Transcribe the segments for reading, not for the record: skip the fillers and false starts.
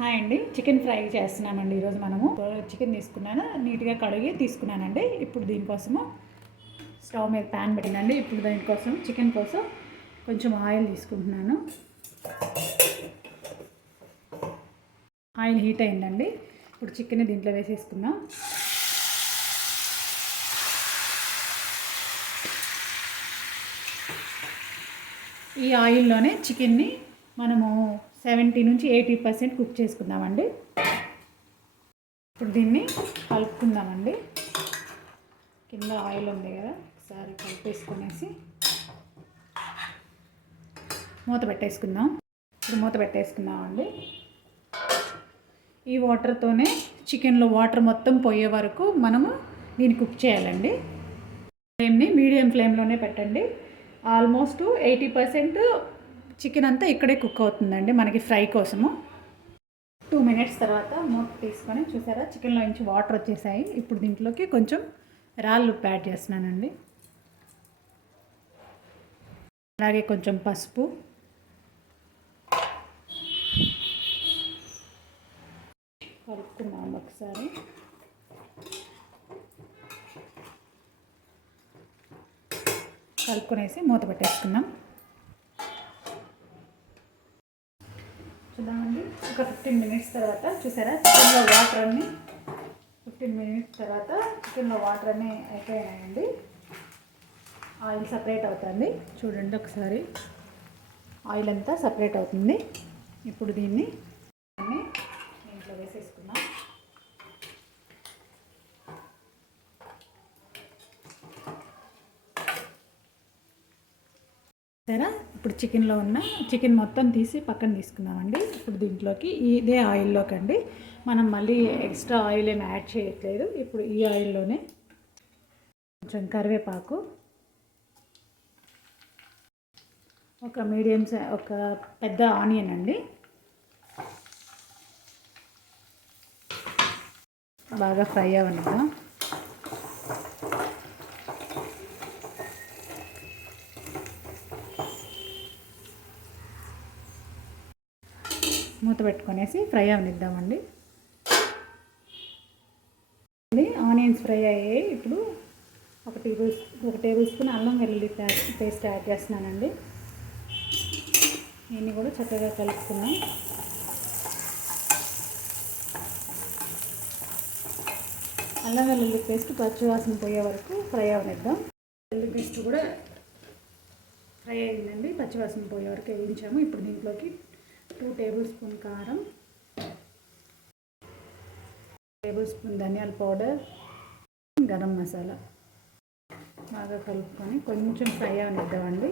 Hi అండి, chicken fry చేస్తున్నామండి. ఈరోజు మనము చికెన్ తీసుకున్నాను, నీట్గా కడిగి తీసుకున్నానండి. ఇప్పుడు దీనికోసము స్టవ్ మీద ప్యాన్ పెట్టినండి. ఇప్పుడు దీనికోసం చికెన్ కోసం కొంచెం ఆయిల్ తీసుకుంటున్నాను. ఆయిల్ హీట్ అయిందండి. ఇప్పుడు చికెన్ దీంట్లో వేసేసుకుందాం. ఈ ఆయిల్లోనే చికెన్ని మనము 70 నుంచి 80% కుక్ చేసుకుందామండి. ఇప్పుడు దీన్ని కలుపుకుందామండి. కింద ఆయిల్ ఉంది కదా, ఒకసారి కలిపేసుకునేసి మూత పెట్టేసుకుందాం. ఇప్పుడు మూత పెట్టేసుకుందామండి. ఈ వాటర్తోనే చికెన్లో వాటర్ మొత్తం పోయే వరకు మనము దీన్ని కుక్ చేయాలండి. ఫ్లేమ్ని మీడియం ఫ్లేమ్లోనే పెట్టండి. ఆల్మోస్ట్ 80% చికెన్ అంతా ఇక్కడే కుక్ అవుతుందండి మనకి ఫ్రై కోసము. 2 మినిట్స్ తర్వాత మూత తీసుకొని చూసారా, చికెన్లో నుంచి వాటర్ వచ్చేసాయి. ఇప్పుడు దీంట్లోకి కొంచెం రాళ్ళు ఉప్పు యాడ్ చేస్తున్నానండి. అలాగే కొంచెం పసుపు, కలుపుకుందాం ఒకసారి. కలుపుకొనేసి మూత పెట్టేసుకుందాం. చూద్దామండి, ఒక 15 మినిట్స్ తర్వాత చూసారా, చికెన్లో వాటర్ అన్నీ 15 మినిట్స్ తర్వాత చికెన్లో వాటర్ అన్నీ అయిపోయాయండి. ఆయిల్ సపరేట్ అవుతుంది చూడండి ఒకసారి. ఆయిల్ అంతా సపరేట్ అవుతుంది. ఇప్పుడు దీన్ని దీంట్లో వేసేసుకుందాం. సరే, ఇప్పుడు చికెన్లో ఉన్న చికెన్ మొత్తం తీసి పక్కన తీసుకున్నామండి. ఇప్పుడు దీంట్లోకి ఇదే ఆయిల్లోకి అండి, మనం మళ్ళీ ఎక్స్ట్రా ఆయిల్ ఏమి యాడ్ చేయట్లేదు. ఇప్పుడు ఈ ఆయిల్లోనే కొంచెం కరివేపాకు, ఒక పెద్ద ఆనియన్ అండి, బాగా ఫ్రై అవ్వనిద్దాం. మూత పెట్టుకొనేసి ఫ్రై అవనిద్దామండి. ఆనియన్స్ ఫ్రై అయ్యాయి. ఇప్పుడు ఒక టేబుల్ స్పూన్ అల్లం వెల్లుల్లి పేస్ట్ యాడ్ చేస్తున్నానండి. దీన్ని కూడా చక్కగా కలుపుకున్నాం. అల్లం వెల్లుల్లి పేస్ట్ పచ్చివాసన పోయే వరకు ఫ్రై అవనిద్దాం. వెల్లుల్లి పేస్ట్ కూడా ఫ్రై అయిందండి, పచ్చివాసన పోయే వరకు వేయించాము. ఇప్పుడు దీంట్లోకి 2 టేబుల్ స్పూన్ కారం, టేబుల్ స్పూన్ ధనియాల పౌడర్, గరం మసాలా బాగా కలుపుకొని కొంచెం ఫ్రై అవనిద్దామండి.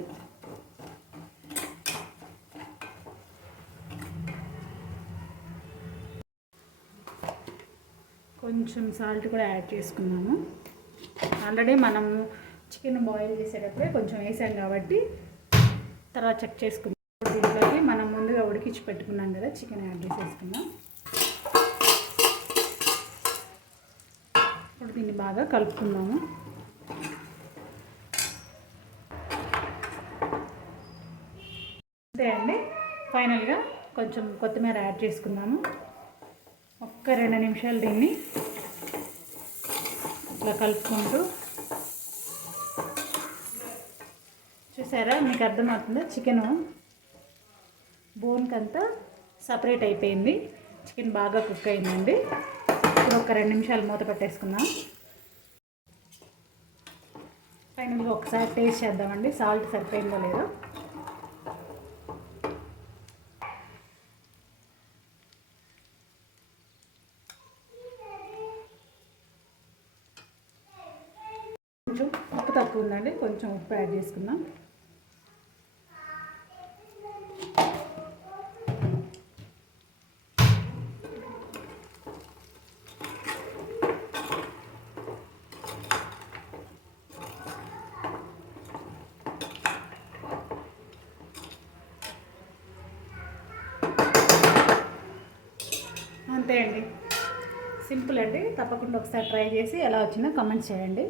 కొంచెం సాల్ట్ కూడా యాడ్ చేసుకున్నాము. ఆల్రెడీ మనము చికెన్ బాయిల్ చేసేటప్పుడే కొంచెం వేసాం కాబట్టి తర్వాత చెక్ చేసుకున్నాం. దీంట్లోకి మనం ముందుగా ఉడికించి పెట్టుకున్నాం కదా, చికెన్ యాడ్ చేసేసుకుందాం. ఇప్పుడు దీన్ని బాగా కలుపుకుందాము. అంతే అండి. ఫైనల్గా కొంచెం కొత్తిమీర యాడ్ చేసుకుందాము. ఒక్క 2 నిమిషాలు దీన్ని ఇట్లా కలుపుకుంటూ, చూసారా మీకు అర్థమవుతుందా, చికెను బోన్కి అంతా సపరేట్ అయిపోయింది. చికెన్ బాగా కుక్ అయిందండి. ఇప్పుడు ఒక 2 నిమిషాలు మూత పెట్టేసుకుందాం. ఫైనల్గా ఒకసారి టేస్ట్ చేద్దామండి, సాల్ట్ సరిపోయిందో లేదో. కొంచెం ఉప్పు తక్కువ ఉందండి, కొంచెం ఉప్పు యాడ్ చేసుకుందాం. అంతే అండి, సింపుల్ అండి. తప్పకుండా ఒకసారి ట్రై చేసి ఎలా వచ్చిందో కామెంట్స్ చేయండి.